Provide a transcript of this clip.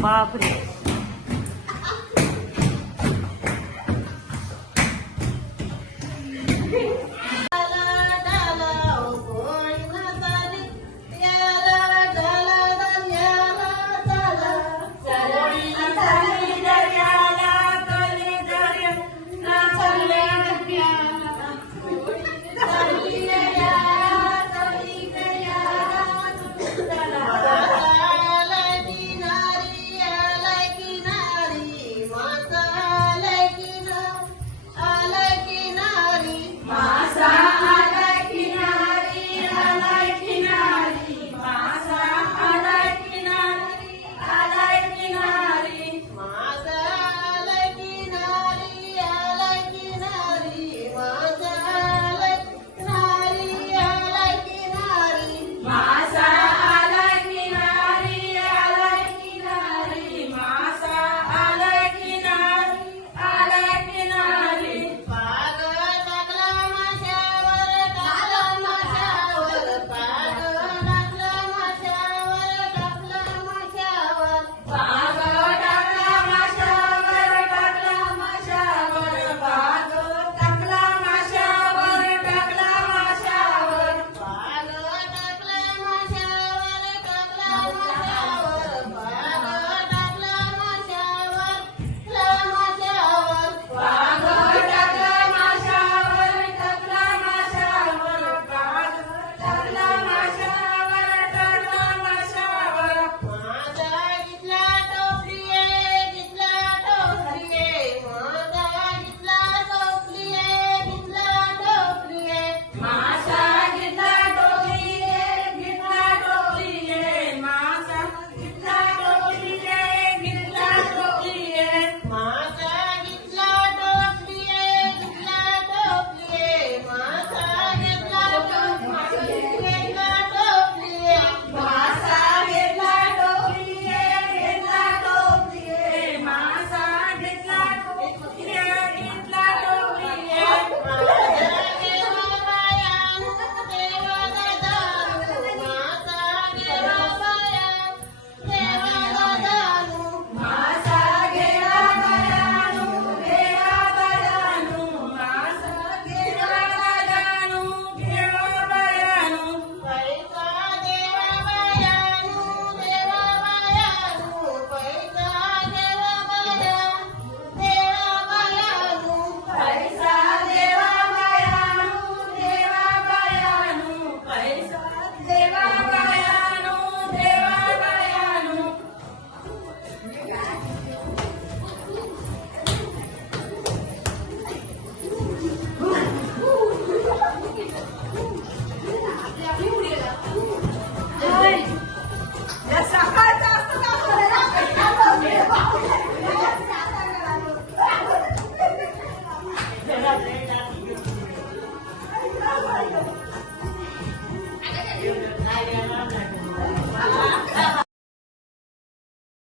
花不少